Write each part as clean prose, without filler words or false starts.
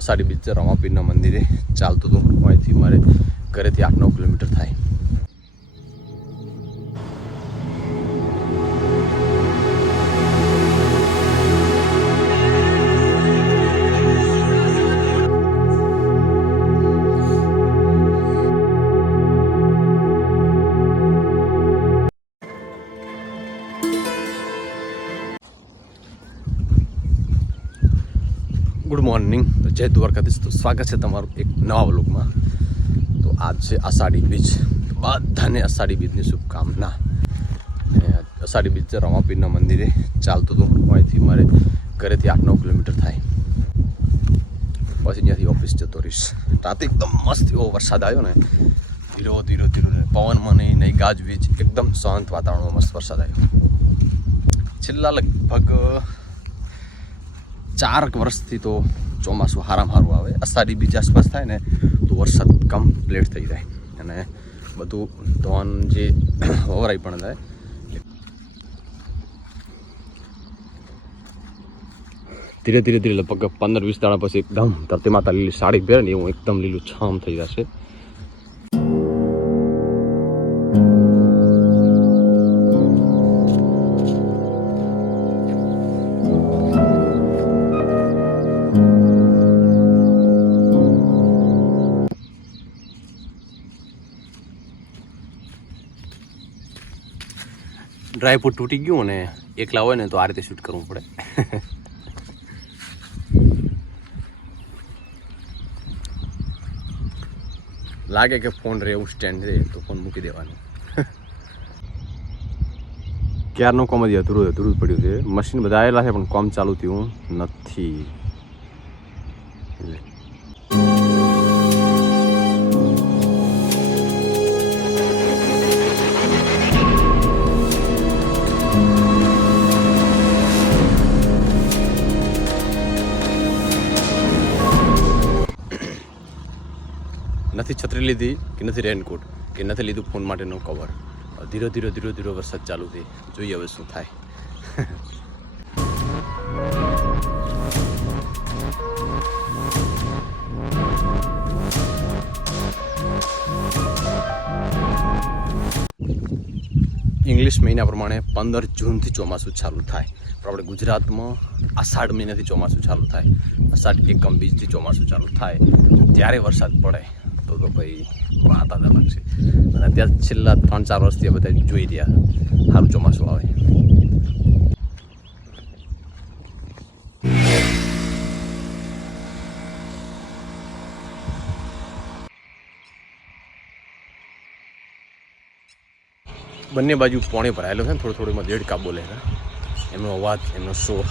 અષાઢી બીજ રમાપીરના મંદિરે ચાલતો હતો. અહીંથી મારે ઘરેથી 8-9 કિલોમીટર થાય. ગુડ મોર્નિંગ, જય દ્વારકાધીશ. તો સ્વાગત છે તમારું એક નવા વ્લોગમાં. તો આજ છે અષાઢી બીજ. બધાને અષાઢી બીજની શુભકામના. અષાઢી બીજ રમાપીરના મંદિરે ચાલતો હતો. અહીંથી મારે ઘરેથી 8-9 કિલોમીટર થાય. પછી ત્યાંથી ઓફિસ જતો રહીશ. રાતે એકદમ મસ્ત એવો વરસાદ આવ્યો ને, ધીરો ધીરો ધીરો, પવનમાં નહીં ગાજવીજ, એકદમ શાંત વાતાવરણમાં મસ્ત વરસાદ આવ્યો. છેલ્લા લગભગ 4 વર્ષથી તો ચોમાસું હારામાં આવે. અષાઢી બીજ આસપાસ થાય ને તો વરસાદ કમ્પ્લીટ થઈ જાય અને બધું ધોન જે વવરાઈ પણ થાય. ધીરે ધીરે ધીરે લગભગ 15-20 દાડા પછી એકદમ ધરતી માતા લીલી સાડી પહેરે ને એવું એકદમ લીલું છામ થઈ જશે. ડ્રાયફ્રૂટ તૂટી ગયું અને એકલા હોય ને તો આ રીતે શૂટ કરવું પડે. લાગે કે ફોન રહે એવું સ્ટેન્ડ રહે તો ફોન મૂકી દેવાનું. ક્યારનું કોમ જ અધૂરું પડ્યું છે. મશીન બધા આવેલા છે પણ કોમ ચાલુ થયું નથી. નથી છત્રી લીધી કે નથી રેનકોટ કે નથી લીધું ફોન માટેનો કવર. ધીરો ધીરો ધીરો ધીરો વરસાદ ચાલુ થઈ. જોઈએ હવે શું થાય. ઇંગ્લિશ મહિના પ્રમાણે 15 જૂનથી ચોમાસું ચાલુ થાય. પણ આપણે ગુજરાતમાં અષાઢ મહિનાથી ચોમાસું ચાલુ થાય. અષાઢ એકમ બીજથી ચોમાસું ચાલુ થાય ત્યારે વરસાદ પડે તો ભાઈ વાત જ અલગ છે. અને અત્યારે છેલ્લા 3-4 વર્ષથી બધા જોઈ રહ્યા સારું ચોમાસું આવે. બંને બાજુ પોણી ભરાયેલો છે ને, થોડું દેડકા બોલે છે. એમનો અવાજ, એમનો શોર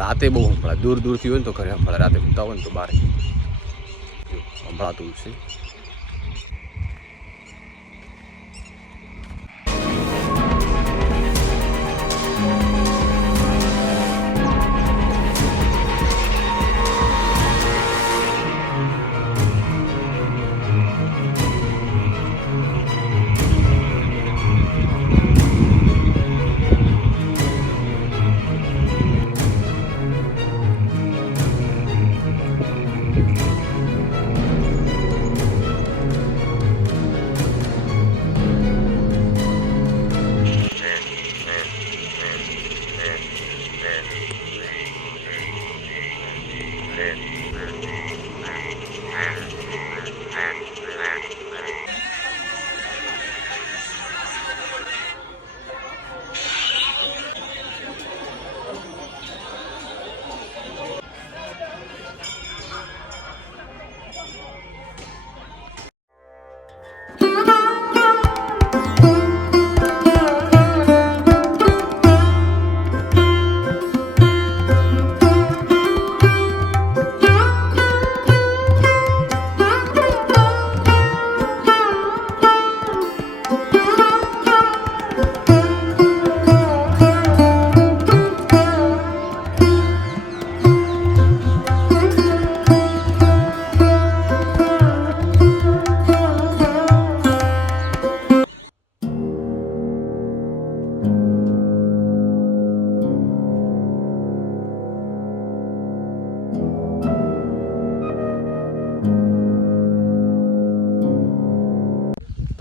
રાતે બહુ સંભળાય. દૂરથી હોય ને તો ઘરે સંભળાય. રાતે ઊંઘતા હોય ને તો બહાર સંભળાતું છે.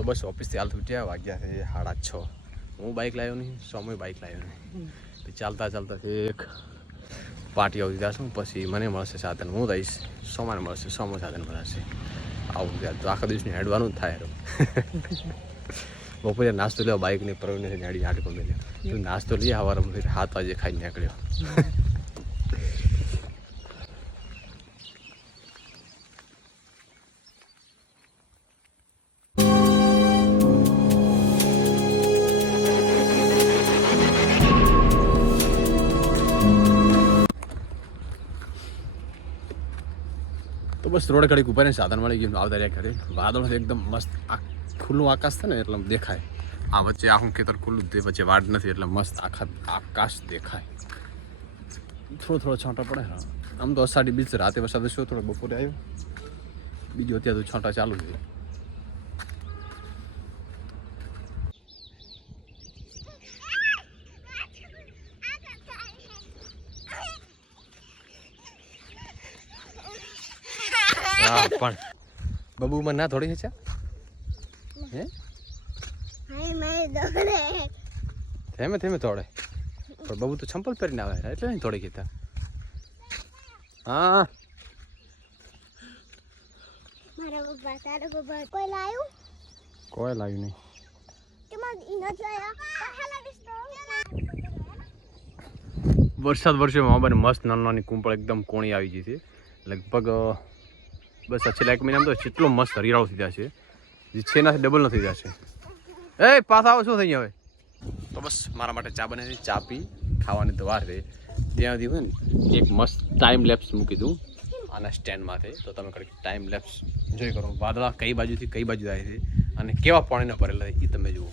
તો બસ ઓફિસથી હાલ ઉઠ્યા વાગ્યા છે 6:30. હું બાઇક લાવ્યો નહીં, સોમય બાઇક લાવ્યો નહીં. પછી ચાલતા ચાલતા એક પાર્ટી આવી જશું. પછી મને મળશે સાધન, હું રહીશ. સોમાને મળશે, સોમો સાધન મળશે. આવું ત્યાં તો આખા દિવસની હેડવાનું જ થાય. બપોરે નાસ્તો લેવા બાઇકની પ્રવીણ હેડી આટકો મેળ્યો. નાસ્તો લઈએ સવારમાં 7 વાગે ખાઈ નીકળ્યો. તો બસ રોડ કડીક ઉપર ને સાધન મળી ગયું. આવતા રહ્યા ઘરે. વાદળ એકદમ મસ્ત ખુલ્લું આકાશ છે ને એટલે દેખાય. આ વચ્ચે આખું ખેતર ખુલ્લું તે વચ્ચે વાડ નથી એટલે મસ્ત આખા આકાશ દેખાય. થોડો છાંટા પડે. આમ તો અષાઢી બીજ રાતે વરસાદ શું થોડો બપોરે આવ્યો, બીજો અત્યારે તો છાંટા ચાલુ છે. હા પણ બબુમાં ના થોડી છે હે થેમે થોડે પણ બબુ તો ચંપલ પહેરીને આવે એટલે નહીં થોડી કહેતા. હા કોઈ લાવ્યું નહીં. વરસાદ વર્ષમાં અમારે મસ્ત નાની કુંપળ એકદમ કોણી આવી ગઈ છે. લગભગ બસ છેલ્લા 1 મહિનામાં તો જેટલો મસ્ત હરિયાળો થઈ જશે, જે છે એનાથી ડબલ નથી જશે. એ પાછા આવો શું થઈ ગયા હવે? તો બસ મારા માટે ચા બને છે. ચા પી ખાવાની તો વાર છે. ત્યાં સુધી હોય ને એક મસ્ત ટાઈમ લેપ્સ મૂકી દઉં આના સ્ટેન્ડમાંથી, તો તમે કડીક ટાઈમ લેપ્સ જોઈ કરો. વાદળા કઈ બાજુથી કઈ બાજુ જાય છે અને કેવા પાણીના ભરેલા છે એ તમે જુઓ.